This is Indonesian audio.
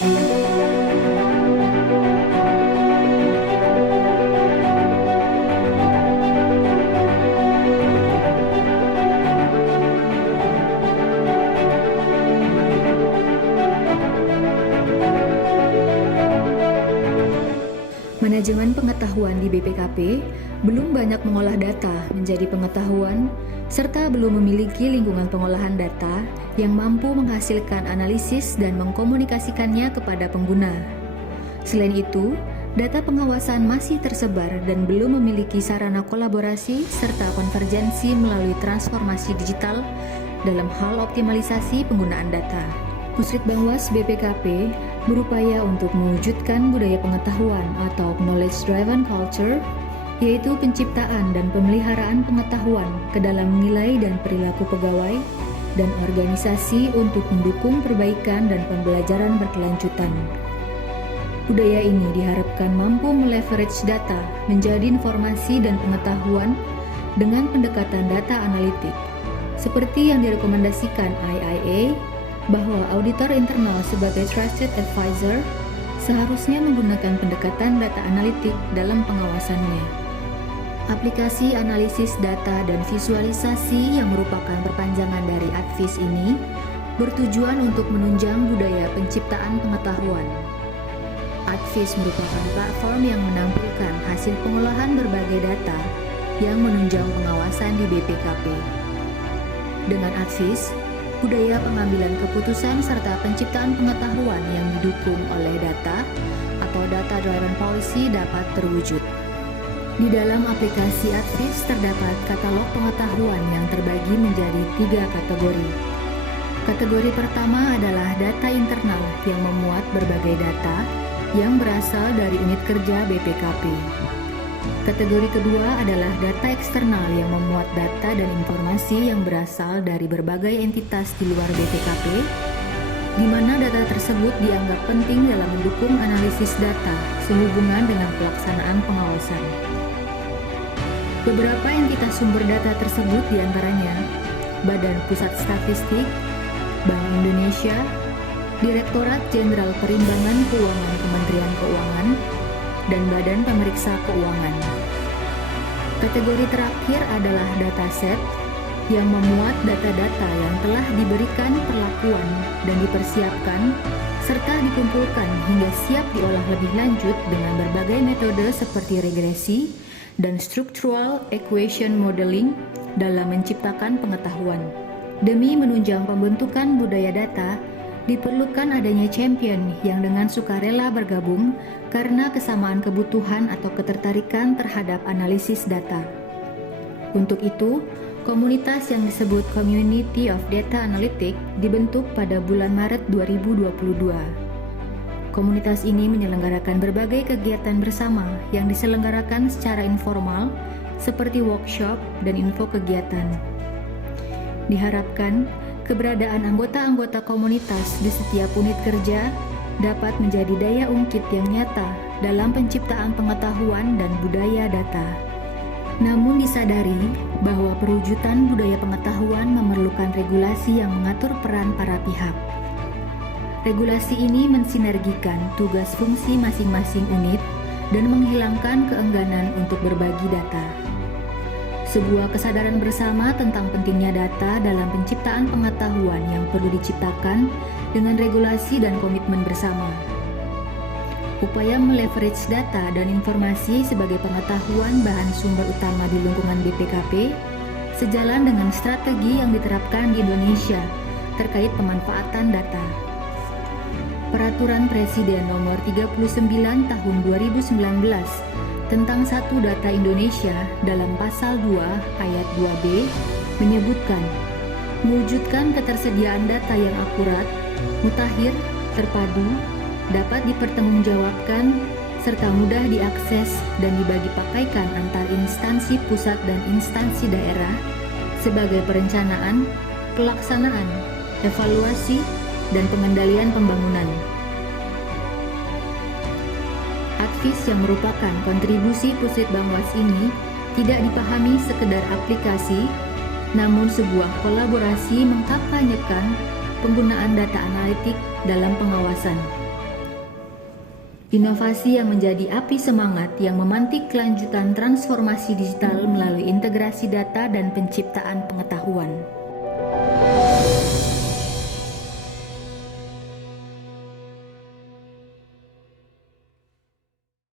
Manajemen pengetahuan di BPKP belum banyak mengolah data menjadi pengetahuan, serta belum memiliki lingkungan pengolahan data yang mampu menghasilkan analisis dan mengkomunikasikannya kepada pengguna. Selain itu, data pengawasan masih tersebar dan belum memiliki sarana kolaborasi serta konvergensi melalui transformasi digital dalam hal optimalisasi penggunaan data. Pusritbangwas BPKP berupaya untuk mewujudkan budaya pengetahuan atau knowledge driven culture, yaitu penciptaan dan pemeliharaan pengetahuan ke dalam nilai dan perilaku pegawai dan organisasi untuk mendukung perbaikan dan pembelajaran berkelanjutan. Budaya ini diharapkan mampu meleverage data menjadi informasi dan pengetahuan dengan pendekatan data analitik, seperti yang direkomendasikan IIA, bahwa auditor internal sebagai trusted advisor seharusnya menggunakan pendekatan data analitik dalam pengawasannya. Aplikasi analisis data dan visualisasi yang merupakan perpanjangan dari Advis ini bertujuan untuk menunjang budaya penciptaan pengetahuan. Advis merupakan platform yang menampilkan hasil pengolahan berbagai data yang menunjang pengawasan di BPKP. Dengan Advis, budaya pengambilan keputusan serta penciptaan pengetahuan yang didukung oleh data atau data-driven policy dapat terwujud. Di dalam aplikasi Advis terdapat katalog pengetahuan yang terbagi menjadi 3 kategori. Kategori pertama adalah data internal yang memuat berbagai data yang berasal dari unit kerja BPKP. Kategori kedua adalah data eksternal yang memuat data dan informasi yang berasal dari berbagai entitas di luar BPKP, di mana data tersebut dianggap penting dalam mendukung analisis data sehubungan dengan pelaksanaan pengawasan. Beberapa entitas sumber data tersebut diantaranya Badan Pusat Statistik, Bank Indonesia, Direktorat Jenderal Perimbangan Keuangan Kementerian Keuangan, dan Badan Pemeriksa Keuangan. Kategori terakhir adalah dataset yang memuat data-data yang telah diberikan perlakuan dan dipersiapkan serta dikumpulkan hingga siap diolah lebih lanjut dengan berbagai metode seperti regresi dan structural equation modeling dalam menciptakan pengetahuan. Demi menunjang pembentukan budaya data, diperlukan adanya champion yang dengan sukarela bergabung karena kesamaan kebutuhan atau ketertarikan terhadap analisis data. Untuk itu, komunitas yang disebut Community of Data Analytics dibentuk pada bulan Maret 2022. Komunitas ini menyelenggarakan berbagai kegiatan bersama yang diselenggarakan secara informal seperti workshop dan info kegiatan. Diharapkan keberadaan anggota-anggota komunitas di setiap unit kerja dapat menjadi daya ungkit yang nyata dalam penciptaan pengetahuan dan budaya data. Namun disadari bahwa perwujudan budaya pengetahuan memerlukan regulasi yang mengatur peran para pihak. Regulasi ini mensinergikan tugas fungsi masing-masing unit dan menghilangkan keengganan untuk berbagi data. Sebuah kesadaran bersama tentang pentingnya data dalam penciptaan pengetahuan yang perlu diciptakan dengan regulasi dan komitmen bersama. Upaya meleverage data dan informasi sebagai pengetahuan bahan sumber utama di lingkungan BPKP sejalan dengan strategi yang diterapkan di Indonesia terkait pemanfaatan data. Peraturan Presiden Nomor 39 Tahun 2019 tentang Satu Data Indonesia dalam Pasal 2 Ayat 2B menyebutkan mewujudkan ketersediaan data yang akurat, mutakhir, terpadu, dapat dipertanggungjawabkan, serta mudah diakses dan dibagi pakaikan antar instansi pusat dan instansi daerah sebagai perencanaan, pelaksanaan, evaluasi, dan pengendalian pembangunan. Advis yang merupakan kontribusi Pusritbangwas ini tidak dipahami sekedar aplikasi, namun sebuah kolaborasi mengkampanyekan penggunaan data analitik dalam pengawasan. Inovasi yang menjadi api semangat yang memantik kelanjutan transformasi digital melalui integrasi data dan penciptaan pengetahuan.